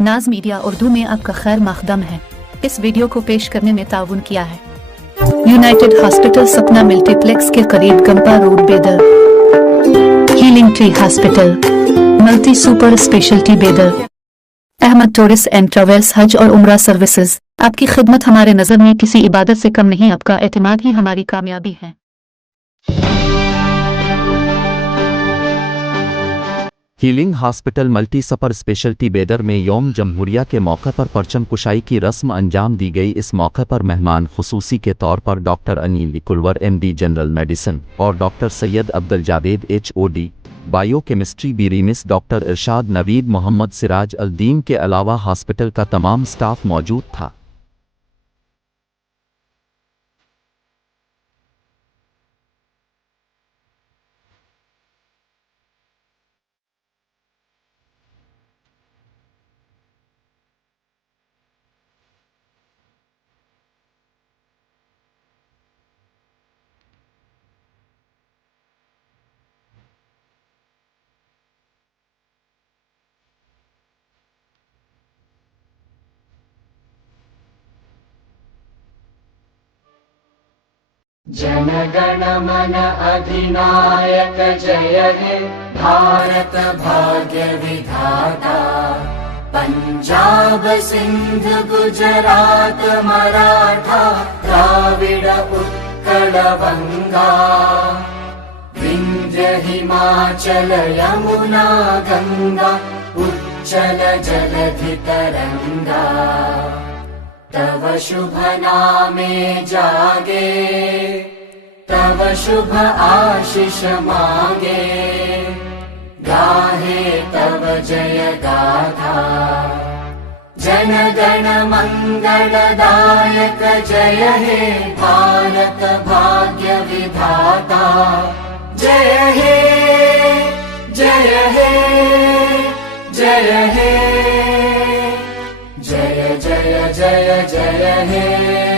नाज मीडिया उर्दू में आपका खैर मकदम है। इस वीडियो को पेश करने में ताउन किया है यूनाइटेड हॉस्पिटल सपना मल्टीप्लेक्स के करीब गंपा रोड बेदर। Healing tree hospital multi super speciality बेदर। अहमद टूरिस्ट एंड ट्रेवल्स हज और उम्रा सर्विसेज। आपकी खिदमत हमारे नज़र में किसी इबादत से कम नहीं, आपका एतमाद ही हमारी कामयाबी है। Healing hospital multi super speciality बेदर में यौम जमहूरिया के मौके पर परचम कुशाई की रस्म अंजाम दी गई। इस मौके पर मेहमान खुसूसी के तौर पर doctor Anil Kulwar MD general medicine और doctor Syed Abdul Javed HOD biochemistry बीरीमिस, डॉक्टर इरशाद नवीद, मोहम्मद सिराज अल-दीन के अलावा हॉस्पिटल का तमाम स्टाफ मौजूद था। जनगण मन अधिनायक जय हे भारत भाग्य विधाता। पंजाब सिंध गुजरात मराठा द्राविड उत्कल बंगा। विंध्य हिमाचल यमुना गंगा उच्चल जलधि तरंगा। तव शुभ नामे जागे, तव शुभ आशीष मांगे। गाहे तव जय गाथा, जन गण मंगलदायक जय हे भारत भाग्य विधाता। जय हे जय हे जय हे जय जय जय जय हे।